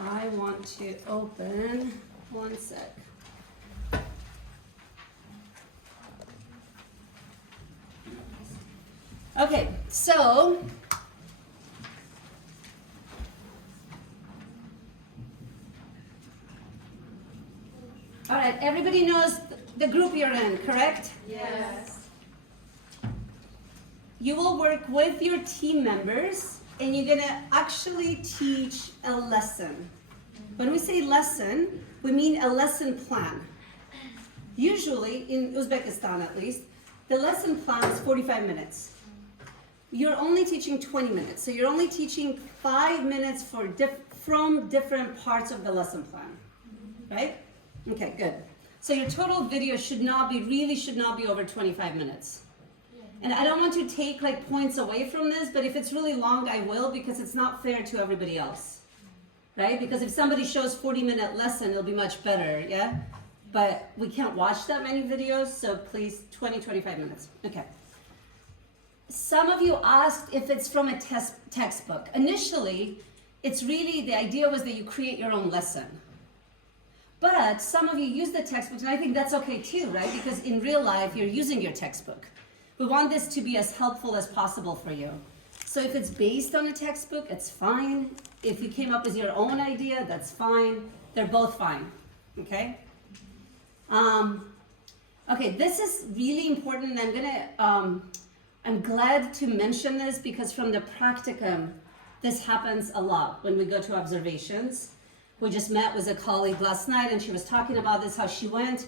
I want to open, one sec. Okay, so all right, everybody knows the group you're in, correct? Yes. You will work with your team members and you're gonna actually teach a lesson. When we say lesson, we mean a lesson plan. Usually, in Uzbekistan at least, the lesson plan is 45 minutes. You're only teaching 20 minutes, so you're only teaching 5 minutes from different parts of the lesson plan, right? Okay, good. So your total video should not be over 25 minutes. And I don't want to take like points away from this, but if it's really long, I will, because it's not fair to everybody else, right? Because if somebody shows 40-minute lesson, it'll be much better, yeah? But we can't watch that many videos, so please, 25 minutes. Okay. Some of you asked if it's from a textbook. Initially, it's really, the idea was that you create your own lesson. But some of you use the textbooks, and I think that's okay too, right? Because in real life, you're using your textbook. We want this to be as helpful as possible for you. So if it's based on a textbook, it's fine. If you came up with your own idea, that's fine. They're both fine, okay? Okay, this is really important, and I'm glad to mention this because from the practicum, this happens a lot when we go to observations. We just met with a colleague last night and she was talking about this, how she went.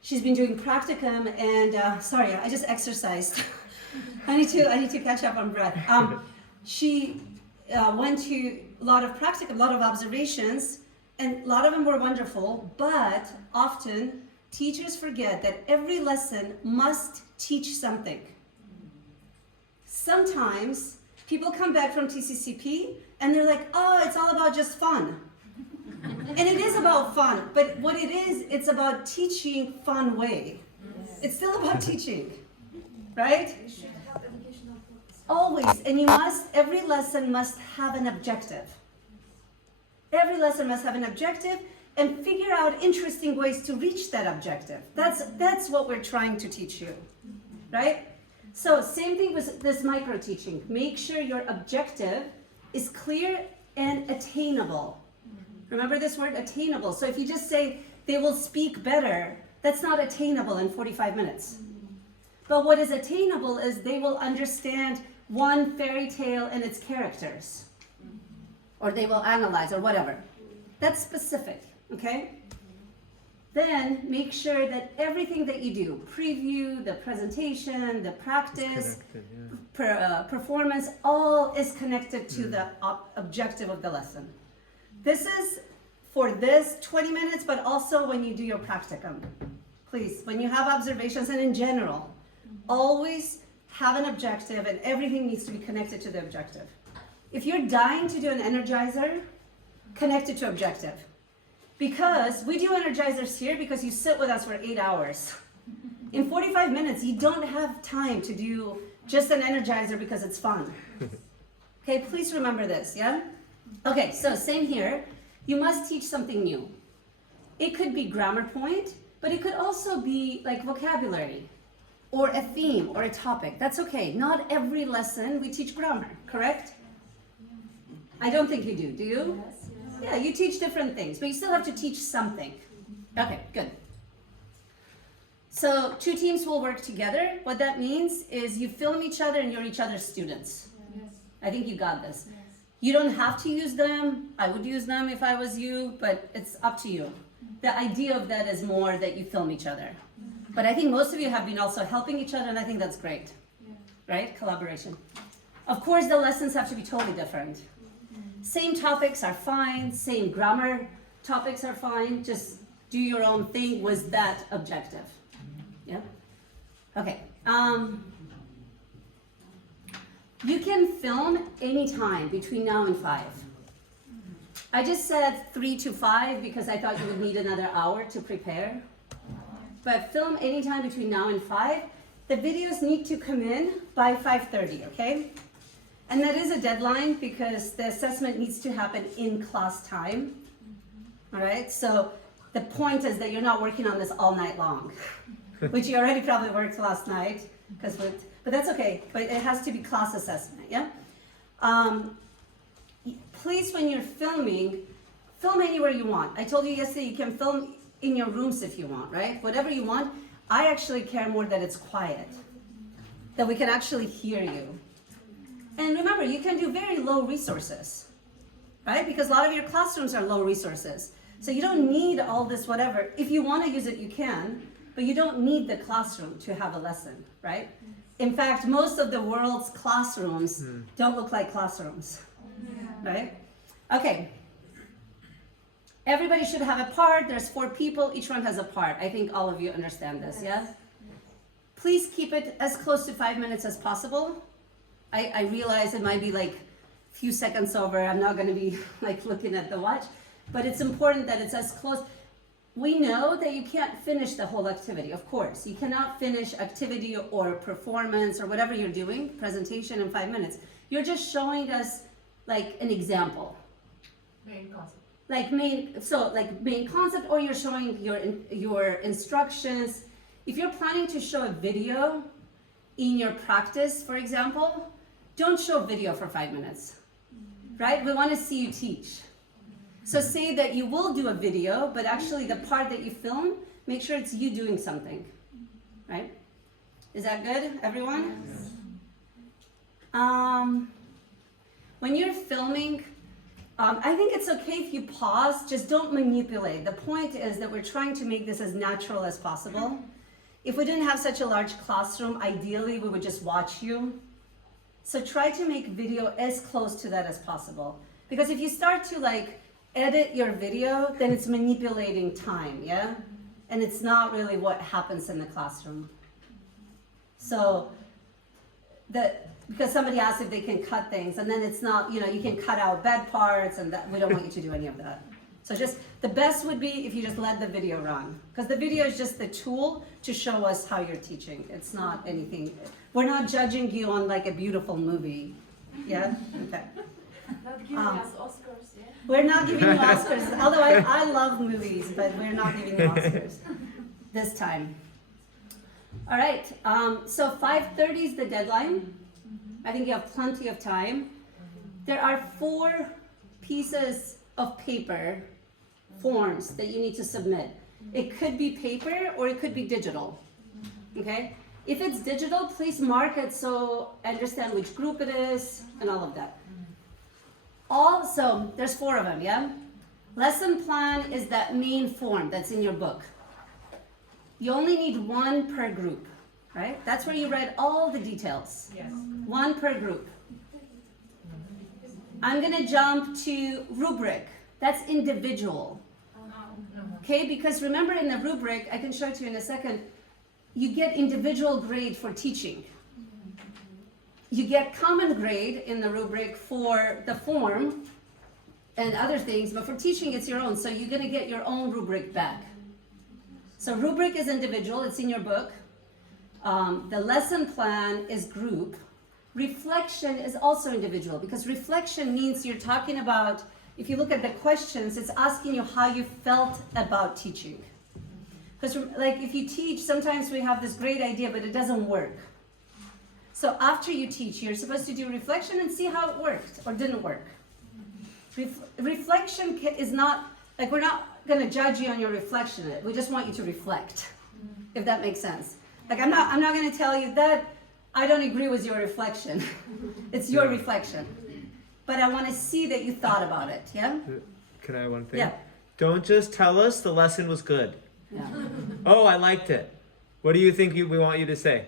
She's been doing practicum and, sorry, I just exercised. I need to catch up on breath. She went to a lot of practicum, a lot of observations, and a lot of them were wonderful, but often teachers forget that every lesson must teach something. Sometimes people come back from TCCP and they're like, oh, it's all about just fun. And it is about fun, but what it is, it's about teaching fun way. Yes. It's still about teaching, right? You should have educational focus. Always, and every lesson must have an objective. Every lesson must have an objective and figure out interesting ways to reach that objective. That's what we're trying to teach you, right? So same thing with this micro teaching. Make sure your objective is clear and attainable. Remember this word, attainable. So if you just say they will speak better, that's not attainable in 45 minutes. But what is attainable is they will understand one fairy tale and its characters. Or they will analyze or whatever. That's specific, okay? Then make sure that everything that you do, preview, the presentation, the practice, performance, all is connected to the objective of the lesson. This is for this 20 minutes, but also when you do your practicum. Please, when you have observations and in general, always have an objective and everything needs to be connected to the objective. If you're dying to do an energizer, connect it to objective. Because we do energizers here because you sit with us for 8 hours. In 45 minutes, you don't have time to do just an energizer because it's fun. Okay, please remember this, yeah? Okay, so same here. You must teach something new. It could be grammar point, but it could also be like vocabulary or a theme or a topic. That's okay. Not every lesson we teach grammar, correct? I don't think you do. Do you? Yes. Yeah, you teach different things, but you still have to teach something. Okay, good. So 2 teams will work together. What that means is you film each other and you're each other's students. Yes. I think you got this. Yes. You don't have to use them. I would use them if I was you, but it's up to you. The idea of that is more that you film each other. But I think most of you have been also helping each other, and I think that's great. Yeah. Right? Collaboration. Of course, the lessons have to be totally different. Same topics are fine, same grammar topics are fine, just do your own thing with that objective. Yeah? Okay. You can film anytime between now and 5. I just said 3 to 5 because I thought you would need another hour to prepare. But film anytime between now and 5. The videos need to come in by 5:30, okay? And that is a deadline because the assessment needs to happen in class time. All right, so the point is that you're not working on this all night long, which you already probably worked last night, but that's okay, but it has to be class assessment, yeah? Please, when you're filming, film anywhere you want. I told you yesterday you can film in your rooms if you want, right? Whatever you want. I actually care more that it's quiet, that we can actually hear you. And remember, you can do very low resources, right? Because a lot of your classrooms are low resources. So you don't need all this whatever. If you want to use it, you can, but you don't need the classroom to have a lesson, right? In fact, most of the world's classrooms don't look like classrooms, right? Okay. Everybody should have a part. There's 4 people. Each one has a part. I think all of you understand this, yeah? Please keep it as close to 5 minutes as possible. I realize it might be like a few seconds over. I'm not going to be like looking at the watch, but it's important that it's as close. We know that you can't finish the whole activity, of course. You cannot finish activity or performance or whatever you're doing, presentation in 5 minutes. You're just showing us like an example. Main concept. Like main concept, or you're showing your instructions. If you're planning to show a video in your practice, for example, don't show video for 5 minutes, right? We want to see you teach. So say that you will do a video, but actually the part that you film, make sure it's you doing something, right? Is that good, everyone? Yes. When you're filming, I think it's okay if you pause, just don't manipulate. The point is that we're trying to make this as natural as possible. If we didn't have such a large classroom, ideally we would just watch you. So try to make video as close to that as possible. Because if you start to like edit your video, then it's manipulating time, yeah? And it's not really what happens in the classroom. So because somebody asked if they can cut things, and then it's not, you can cut out bad parts, and we don't want you to do any of that. So just, the best would be if you just let the video run. Because the video is just the tool to show us how you're teaching. It's not anything, we're not judging you on like a beautiful movie. Yeah? Okay. Not giving us Oscars, yeah? We're not giving you Oscars, although I love movies, but we're not giving you Oscars this time. All right, so 5:30 is the deadline. I think you have plenty of time. There are 4 pieces of paper, forms that you need to submit. It could be paper or it could be digital, okay? If it's digital, please mark it so I understand which group it is and all of that. Also, there's 4 of them, yeah? Lesson plan is that main form that's in your book. You only need 1 per group, right? That's where you write all the details. Yes. 1 per group. I'm gonna jump to rubric. That's individual. Okay, because remember in the rubric, I can show it to you in a second, you get individual grade for teaching. You get common grade in the rubric for the form and other things, but for teaching it's your own, so you're gonna get your own rubric back. So rubric is individual, it's in your book. The lesson plan is group. Reflection is also individual, because reflection means you're talking about, if you look at the questions, it's asking you how you felt about teaching. Because like if you teach, sometimes we have this great idea, but it doesn't work. So after you teach, you're supposed to do reflection and see how it worked or didn't work. Reflection is not, like we're not gonna judge you on your reflection. We just want you to reflect, if that makes sense. Like I'm not gonna tell you that I don't agree with your reflection. It's your reflection. But I want to see that you thought about it, yeah? Can I have one thing? Yeah. Don't just tell us the lesson was good. Yeah. Oh, I liked it. What do you think we want you to say?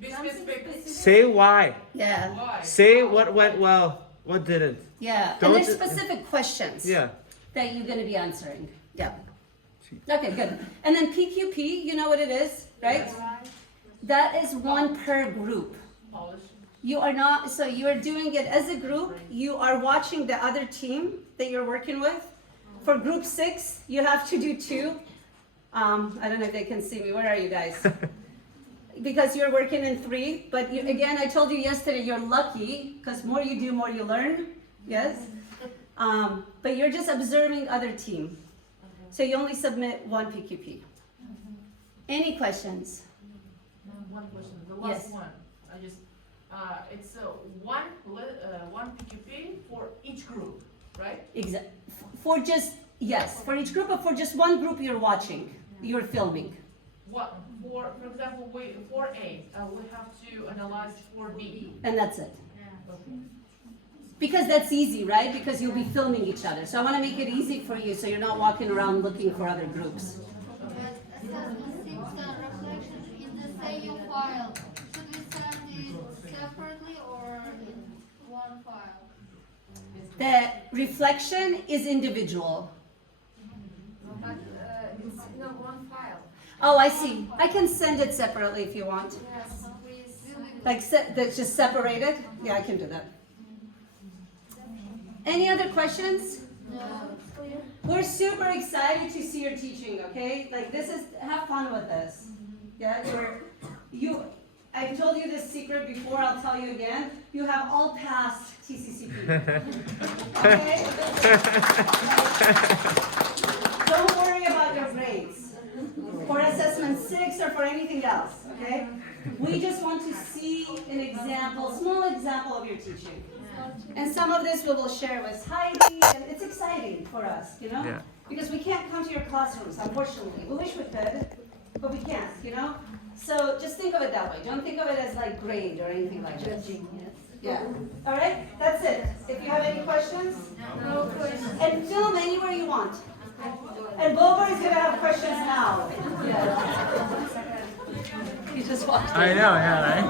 Be specific. Say why. Yeah. Why? Say what went well, what didn't. Yeah. Don't And there's ju- specific questions Yeah. that you're going to be answering. Yeah. Okay, good. And then PQP, you know what it is, right? That is 1 per group. Polish. You are not, so you are doing it as a group. You are watching the other team that you're working with. For group 6, you have to do 2. I don't know if they can see me. Where are you guys? because you're working in 3, but you, again, I told you yesterday, you're lucky, because more you do, more you learn, yes? But you're just observing other team. So you only submit 1 PQP. Any questions? One question, the last Yes. one. I just, it's one PQP for each group, right? For just, yes, for each group, but for just one group you're watching, you're filming. What, for example, for A, we have to analyze for B. And that's it. Okay. Because that's easy, right? Because you'll be filming each other. So I want to make it easy for you so you're not walking around looking for other groups. Assessment 6 and reflection in the same file. Should we send it separately or in one file? The reflection is individual. But it's no one file. Oh, I see. I can send it separately if you want. Yes, please. Like that's just separated? Yeah, I can do that. Any other questions? No. We're super excited to see your teaching, okay? Like this is, have fun with this. Yeah, I've told you this secret before, I'll tell you again. You have all passed TCCP. Okay? Don't worry about your grades. For assessment 6 or for anything else, okay? We just want to see an example, small example of your teaching. And some of this we will share with Heidi, and it's exciting for us, you know? Yeah. Because we can't come to your classrooms, unfortunately. We wish we could, but we can't, you know? So just think of it that way. Don't think of it as like grade or anything like that. Yeah. All right? That's it. If you have any questions? No questions. And film anywhere you want. And Bober is going to have questions now. Yeah. He just walked in. I know, yeah, right?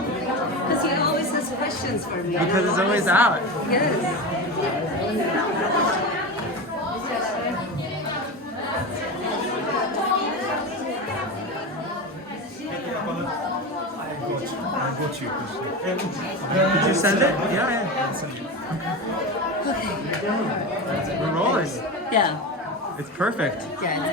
Because he always has questions for me. Because it's always out. Yes. Did you send it? Yeah, yeah. Okay. We're rolling. Yeah. It's perfect. Yeah.